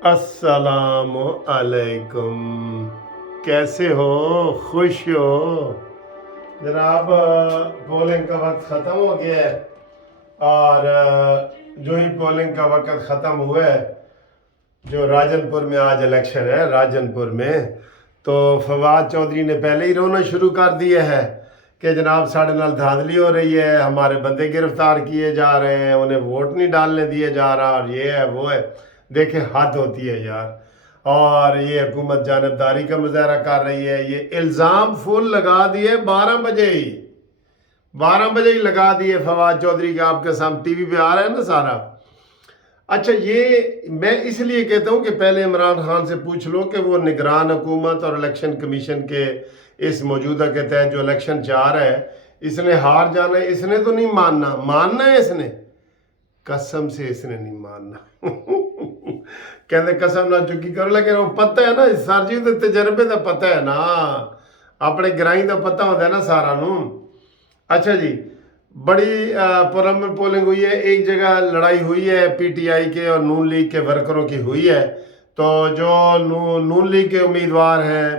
अस्सलाम अलैकुम। कैसे हो? खुश हो? जनाब, पोलिंग का वक्त ख़त्म हो गया है और जो ही पोलिंग का वक्त ख़त्म हुआ है, जो राजनपुर में आज इलेक्शन है, राजनपुर में तो फवाद चौधरी ने पहले ही रोना शुरू कर दिया है कि जनाब साढ़े नाल धांधली हो रही है, हमारे बंदे गिरफ्तार किए जा रहे हैं, उन्हें वोट नहीं डालने दिए जा रहा, और ये है वो है। देखें, हद होती है यार। और ये हुकूमत जानबदारी का मुजाहरा कर रही है। ये इल्ज़ाम फुल लगा दिए 12 बजे ही लगा दिए फवाद चौधरी का। आपके सामने टीवी पे आ रहा है ना सारा। अच्छा, ये मैं इसलिए कहता हूँ कि पहले इमरान खान से पूछ लो कि वो निगरान हुकूमत और इलेक्शन कमीशन के इस मौजूदा के तहत जो इलेक्शन चाह रहा है, इसने हार जाना है। इसने तो नहीं मानना है इसने, कसम से इसने नहीं मानना। कहते कसम ना चुकी करो, लेकिन वो पता है ना सर जी, तो तजर्बे का पता है ना, अपने ग्राई का पता होता है ना सारा नू। अच्छा जी, बड़ी पुरअमन पोलिंग हुई है। एक जगह लड़ाई हुई है पीटीआई के और नून लीग के वर्करों की हुई है। तो जो नून लीग के उम्मीदवार हैं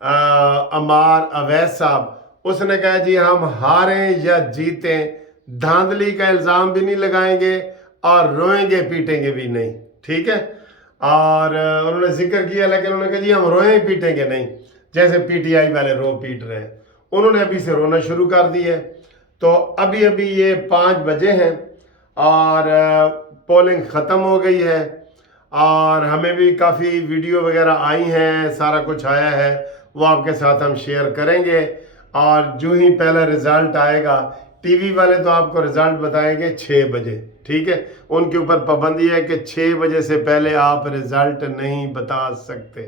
अमार अवैस साहब, उसने कहा जी हम हारें या जीतें, धांधली का इल्ज़ाम भी नहीं लगाएंगे और रोएंगे पीटेंगे भी नहीं। ठीक है। और उन्होंने जिक्र किया, लेकिन उन्होंने कहा जी हम रोए पीटेंगे नहीं, जैसे पीटीआई वाले रो पीट रहे हैं। उन्होंने अभी से रोना शुरू कर दिया है। तो अभी अभी ये 5 बजे हैं और पोलिंग ख़त्म हो गई है और हमें भी काफ़ी वीडियो वगैरह आई हैं, सारा कुछ आया है, वो आपके साथ हम शेयर करेंगे। और जो ही पहला रिज़ल्ट आएगा, टीवी वाले तो आपको रिज़ल्ट बताएंगे 6 बजे। ठीक है, उनके ऊपर पाबंदी है कि 6 बजे से पहले आप रिज़ल्ट नहीं बता सकते।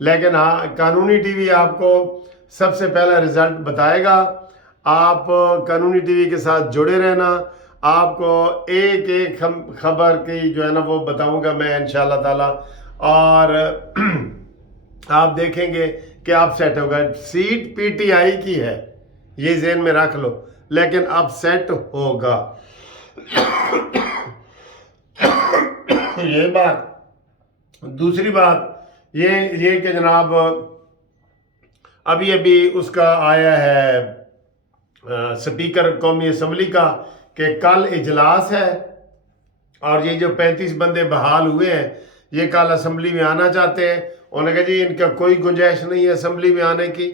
लेकिन हाँ, कानूनी टीवी आपको सबसे पहला रिज़ल्ट बताएगा। आप कानूनी टीवी के साथ जुड़े रहना, आपको एक एक खबर की जो है ना वो बताऊंगा मैं इंशाल्लाह ताला। और आप देखेंगे कि आप सेट होगा। सीट पीटीआई की है, ये ज़हन में रख लो, लेकिन अब सेट होगा। ये बात। दूसरी बात ये कि जनाब अभी अभी उसका आया है स्पीकर कौमी असम्बली का कि कल इजलास है और ये जो 35 बंदे बहाल हुए हैं ये कल असम्बली में आना चाहते हैं। उन्होंने कहा जी इनका कोई गुंजाइश नहीं है असम्बली में आने की,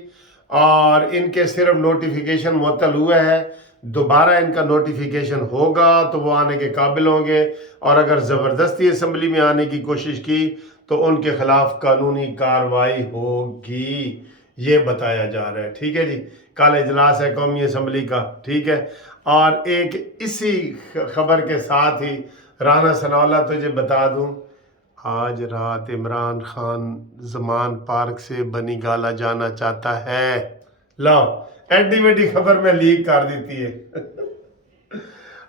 और इनके सिर्फ नोटिफिकेशन मुअत्तल हुआ है। दोबारा इनका नोटिफिकेशन होगा तो वो आने के काबिल होंगे, और अगर ज़बरदस्ती असम्बली में आने की कोशिश की तो उनके खिलाफ कानूनी कार्रवाई होगी, ये बताया जा रहा है। ठीक है जी, कल इजलास है कौमी असम्बली का। ठीक है। और एक इसी खबर के साथ ही राना सनाउल्लाह तुझे बता दूं, आज रात इमरान खान जमान पार्क से बनी गाला जाना चाहता है। लो, एडी बड़ी खबर में लीक कर देती है।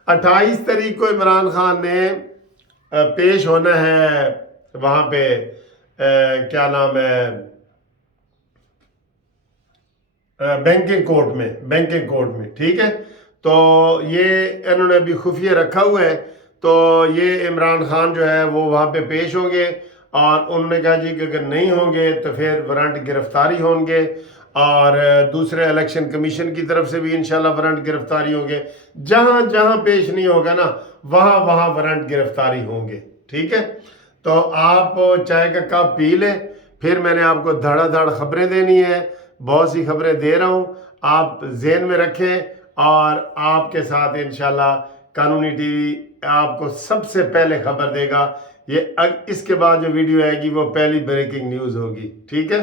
28 तारीख को इमरान खान ने पेश होना है वहाँ पे, क्या नाम है, बैंकिंग कोर्ट में। ठीक है। तो ये इन्होंने अभी खुफिया रखा हुआ है। तो ये इमरान खान जो है वो वहाँ पे पेश होंगे, और उन्होंने कहा जी कि अगर नहीं होंगे तो फिर वारंट गिरफ्तारी होंगे, और दूसरे इलेक्शन कमीशन की तरफ से भी इंशाल्लाह वारंट गिरफ्तारी होंगे। जहाँ जहाँ पेश नहीं होगा ना वहाँ वहाँ वारंट गिरफ्तारी होंगे। ठीक है। तो आप चाय का कप पी लें, फिर मैंने आपको धड़ाधड़ खबरें देनी है, बहुत सी खबरें दे रहा हूँ, आप ज़हन में रखें। और आपके साथ इंशाल्लाह कानूनी टीवी आपको सबसे पहले खबर देगा। ये इसके बाद जो वीडियो आएगी वो पहली ब्रेकिंग न्यूज़ होगी। ठीक है।